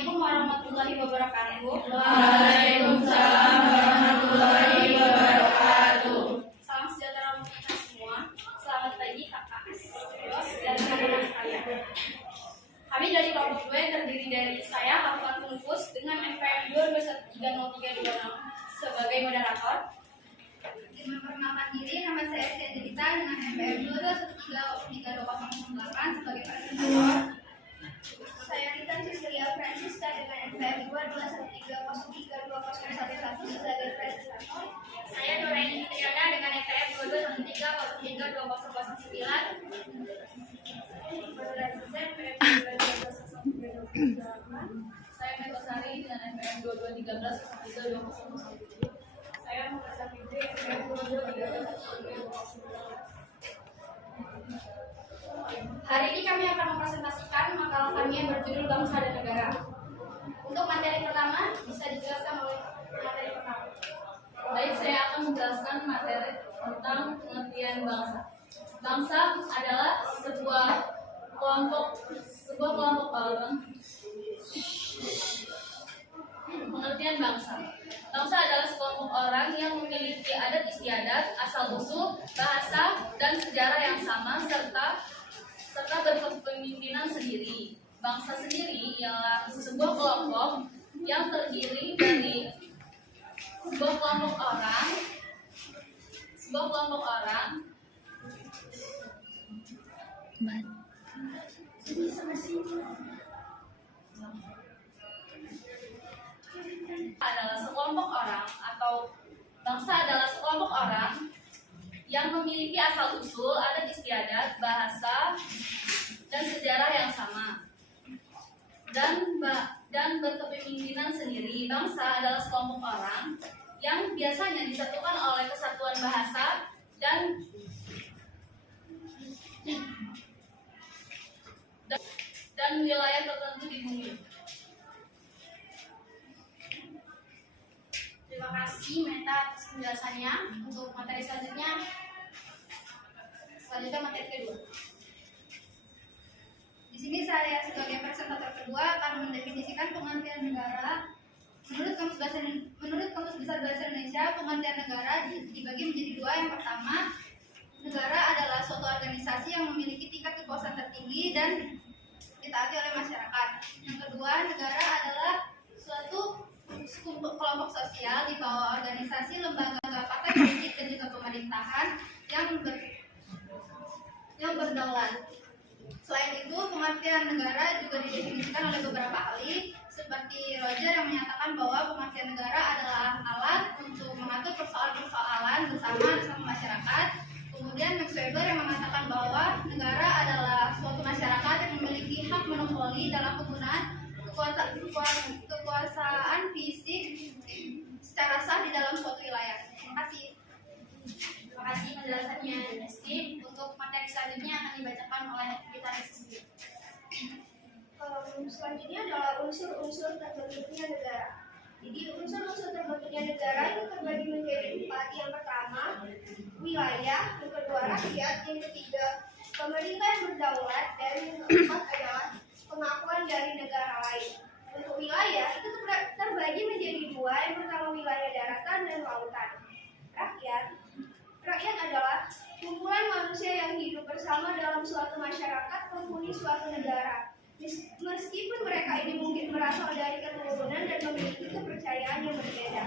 Assalamualaikum warahmatullahi wabarakatuh. Waalaikumsalam warahmatullahi wabarakatuh. Salam sejahtera untuk kita semua. Selamat pagi kakak, bos, dan teman-teman sekalian. Kami dari kelompok 2 yang terdiri dari saya, Hafat Nufus, dengan MPM 2213036 sebagai moderator. Memperkenalkan diri, nama saya Estedelita dengan MPM 2213038 sebagai presentator. Saya Rita Cecilia Francisca dengan MPM 22130320111 sebagai presentator. Saya Nuraini Fitriana dengan MPM 22130320111. Saya Metosari dengan MPM 2213 Saya Muhammad Fitri MPM 2213. Hari ini kami akan mempresentasikan makalah kami yang berjudul Bangsa dan Negara. Untuk materi pertama bisa dijelaskan oleh materi pertama. Baik, saya akan menjelaskan materi tentang pengertian bangsa. Bangsa adalah sebuah kelompok orang. Pengertian bangsa. Bangsa adalah sekelompok orang yang memiliki adat istiadat, asal-usul, bahasa, dan sejarah yang sama serta berkepemimpinan sendiri. Bangsa sendiri ialah sebuah kelompok yang terdiri dari sebuah kelompok orang adalah sekelompok orang atau bangsa adalah sekelompok orang yang memiliki asal-usul, adat istiadat, bahasa, dan sejarah yang sama dan berkepemimpinan sendiri. Bangsa adalah sekelompok orang yang biasanya disatukan oleh kesatuan bahasa dan wilayah tertentu di bumi. Terima kasih Meta atas penjelasannya. Untuk materi selanjutnya materi kedua. Di sini saya sebagai presentator kedua akan mendefinisikan pengertian negara. Menurut Kamus Besar Bahasa Indonesia, pengertian negara dibagi menjadi dua. Yang pertama, negara adalah suatu organisasi yang memiliki tingkat kekuasaan tertinggi dan ditaati oleh masyarakat. Yang kedua, negara adalah suatu kelompok sosial di bawah organisasi, lembaga, partai politik, dan juga pemerintahan yang berdaulat. Selain itu, pengertian negara juga didefinisikan oleh beberapa ahli, seperti Roger yang menyatakan bahwa pengertian negara adalah alat untuk mengatur persoalan-persoalan bersama masyarakat. Kemudian Max Weber yang mengatakan bahwa negara adalah suatu masyarakat yang memiliki hak monopoli dalam penggunaan kekuasaan fisik secara sah di dalam suatu wilayah. Terima kasih. Terima kasih penjelasannya Esti. Untuk materi selanjutnya akan dibacakan oleh kita sendiri. Selanjutnya adalah unsur-unsur terbentuknya negara. Jadi unsur-unsur terbentuknya negara itu terbagi menjadi 4. Yang pertama, wilayah. Yang kedua, rakyat. Yang ketiga, pemerintah yang berdaulat. Dan yang keempat adalah pengakuan dari negara lain. Untuk wilayah itu terbagi menjadi 2. Yang pertama, wilayah daratan dan lautan. Rakyat adalah kumpulan manusia yang hidup bersama dalam suatu masyarakat penghuni suatu negara. Meskipun mereka ini mungkin berasal dari keturunan dan memiliki kepercayaan yang berbeda.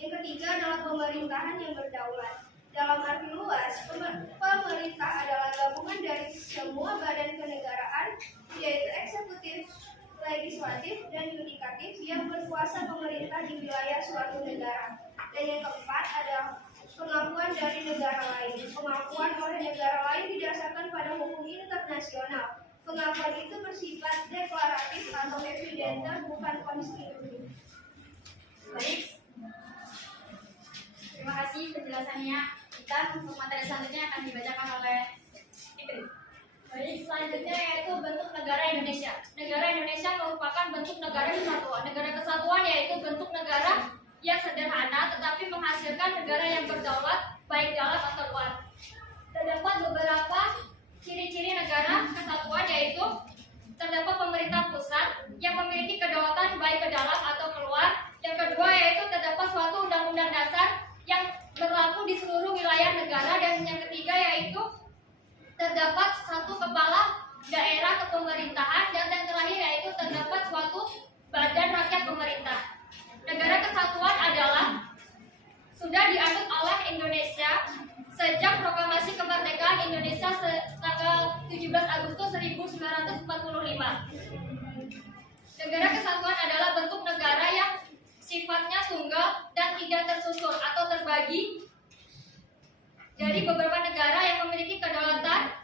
Yang ketiga adalah pemerintahan yang berdaulat. Dalam arti luas, pemerintah adalah gabungan dari semua badan kenegaraan, yaitu eksekutif, legislatif, dan yudikatif yang berkuasa pemerintah di wilayah suatu negara. Dan yang keempat adalah pengakuan dari negara lain. Pengakuan oleh negara lain didasarkan pada hukum internasional. Pengakuan itu bersifat deklaratif atau evidenter, bukan konstitusi. Baik. Terima kasih penjelasannya. Kita untuk materi selanjutnya akan dibacakan oleh Fitri. Baik, selanjutnya yaitu bentuk negara Indonesia. Negara Indonesia merupakan bentuk negara kesatuan. Negara kesatuan yaitu bentuk negara yang sederhana tetapi menghasilkan negara yang berdaulat baik dalam atau luar. Terdapat beberapa ciri-ciri negara kesatuan yaitu terdapat pemerintah pusat yang memiliki kedaulatan ke dalam atau keluar. Yang kedua yaitu terdapat suatu undang-undang dasar yang berlaku di seluruh wilayah negara. Dan yang ketiga yaitu terdapat satu kepala daerah kepemerintahan. Dan yang terakhir yaitu terdapat suatu badan rakyat pemerintah. Negara kesatuan adalah sudah dianut oleh Indonesia sejak proklamasi kemerdekaan Indonesia tanggal 17 Agustus 1945. Negara kesatuan adalah bentuk negara yang sifatnya tunggal dan tidak tersusun atau terbagi dari beberapa negara yang memiliki kedaulatan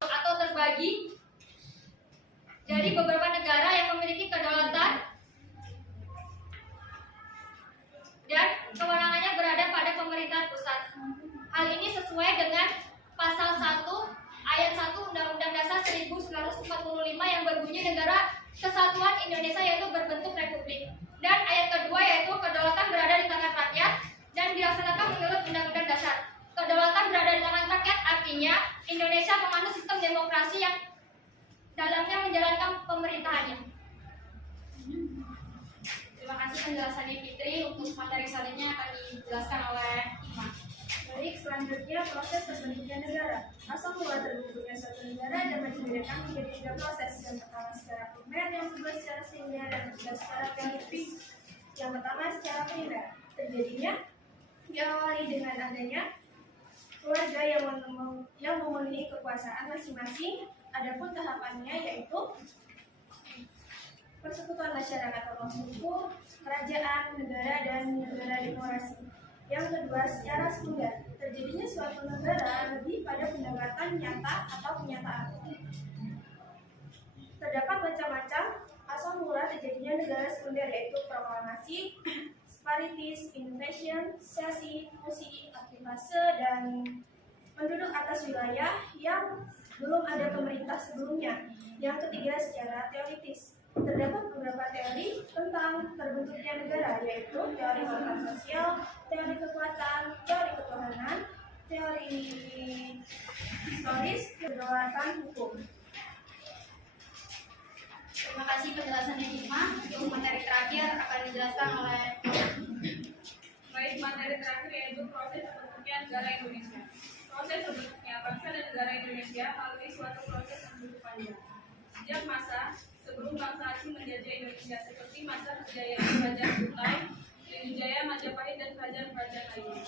atau terbagi dari beberapa negara yang memiliki kedaulatan dan kewenangannya berada pada pemerintahan pusat. Hal ini sesuai dengan pasal 1 ayat 1 Undang-Undang Dasar 1945 yang berbunyi negara kesatuan Indonesia yaitu berbentuk republik. Dan ayat kedua yaitu kedaulatan berada di tangan rakyat dan dilaksanakan menurut Undang-Undang Dasar. Kedaulatan berada di tangan rakyat artinya Indonesia menganut sistem demokrasi yang dalamnya menjalankan pemerintahannya. Terima kasih penjelasannya Fitri. Untuk materi selanjutnya akan dijelaskan oleh Ima. Baik, selanjutnya proses terbentuknya negara. Asal mula terbentuknya suatu negara dapat dibedakan menjadi 3 proses. Yang pertama secara primer, yang kedua secara sekunder, dan ketiga secara teoritis. Yang pertama secara primer, terjadinya diawali dengan adanya keluarga yang memenuhi kekuasaan masing-masing. Adapun tahapannya yaitu persekutuan masyarakat atau suku, kerajaan, negara, dan negara demokrasi. Yang kedua, secara sekunder, terjadinya suatu negara lebih pada pendekatan nyata atau kenyataan. Terdapat macam-macam asal mula terjadinya negara sekunder yaitu proklamasi, separatis, invasion, sesi, fusi, aktivase, dan penduduk atas wilayah yang belum ada pemerintah sebelumnya. Yang ketiga, secara teoritis. Terdapat beberapa teori tentang terbentuknya negara, yaitu teori tentang sosial, teori kekuatan, teori ketuhanan, teori historis, kedaulatan hukum. Terima kasih penjelasannya Ima. Untuk materi terakhir akan dijelaskan oleh Baik, materi terakhir yaitu proses terbentuknya negara Indonesia. Proses terbentuknya bangsa dan negara Indonesia melalui suatu proses yang cukup panjang. Sejak masa sebelum bangsa asing menjajah Indonesia seperti masa kejayaan Kerajaan Kutai, Sriwijaya, Majapahit, dan kerajaan-kerajaan lainnya.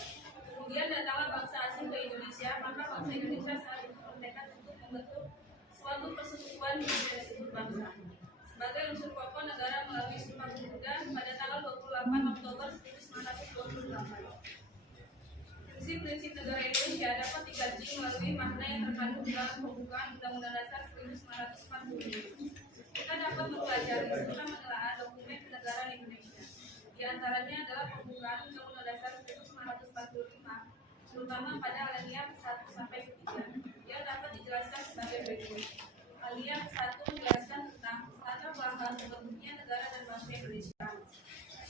Kemudian datanglah bangsa asing ke Indonesia, maka bangsa Indonesia saat itu bertekad untuk membentuk suatu persekutuan yang disebut bangsa. Sebagai unsur pokok negara melalui Sumpah Pemuda pada tanggal 28 Oktober 1928. Prinsip-prinsip negara Indonesia dapat dikaji melalui makna yang terkandung dalam pembukaan Undang-Undang Dasar 1945. Kita dapat mempelajari serta menelaah dokumen kenegaraan Indonesia. Di antaranya adalah pembukaan Undang-Undang Dasar 1945, terutama pada alinea 1 sampai 3, yang dapat dijelaskan sebagai berikut. Alinea 1 menjelaskan tentang tata belakang terbentuknya negara dan bangsa Indonesia.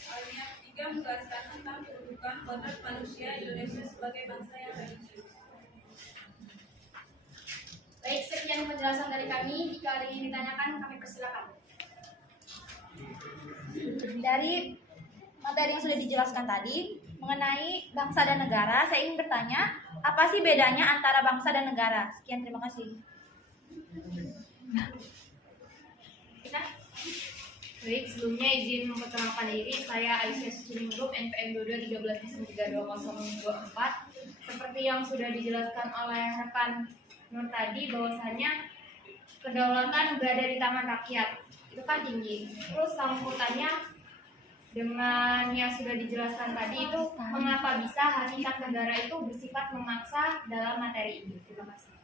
Alinea 3 menjelaskan tentang kedudukan kodrat manusia Indonesia sebagai bangsa yang religius. Baik, sekian penjelasan dari kami. Jika ada yang ditanyakan, kami persilakan. Dari materi yang sudah dijelaskan tadi mengenai bangsa dan negara, saya ingin bertanya, apa sih bedanya antara bangsa dan negara? Sekian, terima kasih. Kita Baik, sebelumnya izin memperkenalkan diri, saya Aisyah Sucining Group NPM 2213 Seperti yang sudah dijelaskan oleh rekan Nur tadi, bahwasannya kedaulatan berada di tangan rakyat, itu kan tinggi. Terus sambutannya dengan yang sudah dijelaskan tadi itu, mengapa bisa hakikat negara itu bersifat memaksa dalam materi ini. Terima kasih.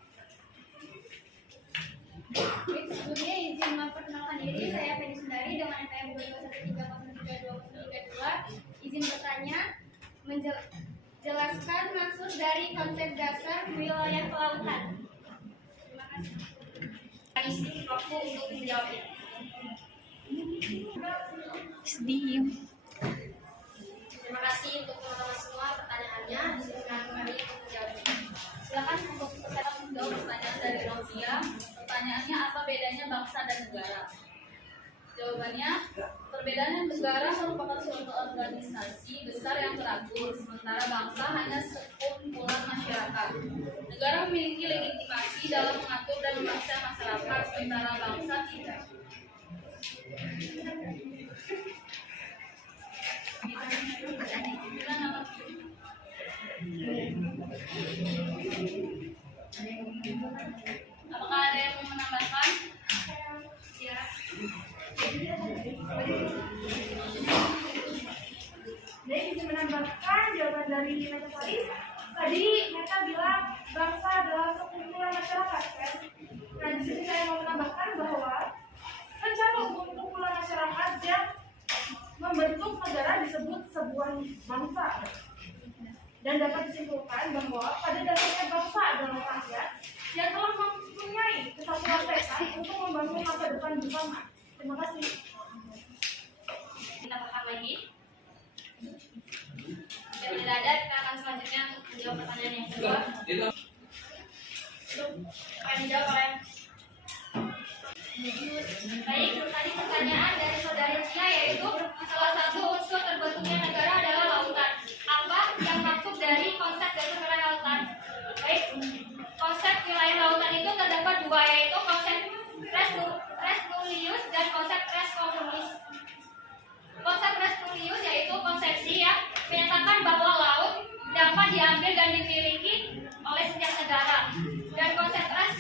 Baik, sebelumnya izin memperkenalkan diri, saya Feni Sundari dengan NPM 2213 Izin bertanya, menjelaskan maksud dari konsep dasar wilayah kelautan. Terima kasih. Isi waktu untuk menjawabnya. Sedih. Terima kasih untuk teman-teman semua pertanyaannya. Disilakan kami untuk menjawabnya. Silakan untuk peserta menjawab pertanyaan dari Rosia. Pertanyaannya, apa bedanya bangsa dan negara? Jawabannya, perbedaan negara merupakan suatu organisasi besar yang teratur, sementara bangsa hanya sekumpulan masyarakat. Negara memiliki legitimasi dalam mengatur dan memaksa masyarakat, sementara bangsa tidak. Apakah ada yang mau menambahkan? Ya. Jadi bisa menambahkan jawaban dari Meta tadi. Tadi Meta bilang bangsa adalah sekumpulan masyarakat, kan? Nah, di sini saya mau menambahkan bahwa rencana untuk kumpulan masyarakat yang membentuk negara disebut sebuah bangsa. Dan dapat disimpulkan bahwa pada dasarnya bangsa adalah rakyat yang telah mempunyai kesatuan tekad untuk membangun masa depan bersama. Terima kasih. Kita makan lagi. Jika tidak ada, kita akan selanjutnya untuk menjawab pertanyaan yang kedua. Akan dijawab oleh baik. Tadi pertanyaan dari saudari Cia, yaitu salah satu unsur terbentuknya negara adalah lautan. Apa yang maksud dari konsep dasar wilayah lautan? Baik, konsep wilayah lautan itu terdapat dua, yaitu konsep res nullius dan konsep res communis. Konsep res nullius yaitu konsepsi yang menyatakan bahwa laut dapat diambil dan dimiliki oleh setiap negara. Dan konsep res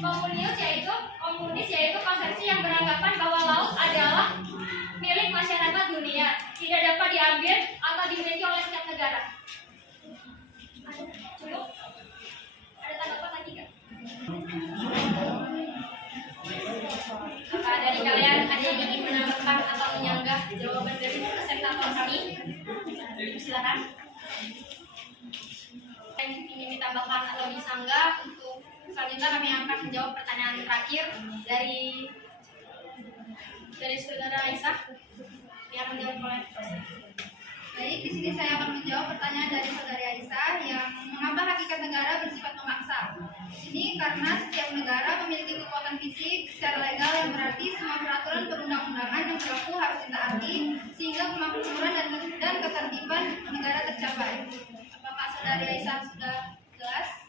komunis yaitu konsepsi yang beranggapan bahwa laut adalah milik masyarakat dunia, tidak dapat diambil atau dimiliki oleh setiap negara. Cukup? Ada tanggapan lagi nggak? Apa dari kalian ada yang ingin menambahkan atau menyanggah jawaban dari presentator kami? Silakan. Yang ingin ditambahkan atau disanggah, untuk selanjutnya kami akan menjawab pertanyaan terakhir dari saudara Aisyah yang menjawab oleh Baik, di sini saya akan menjawab pertanyaan dari saudari Aisyah yang mengapa hakikat negara bersifat memaksa. Ini karena setiap negara memiliki kekuatan fisik secara legal yang berarti semua peraturan perundang-undangan yang berlaku harus ditaati sehingga kemakmuran dan ketertiban negara tercapai. Apakah saudari Aisyah sudah jelas?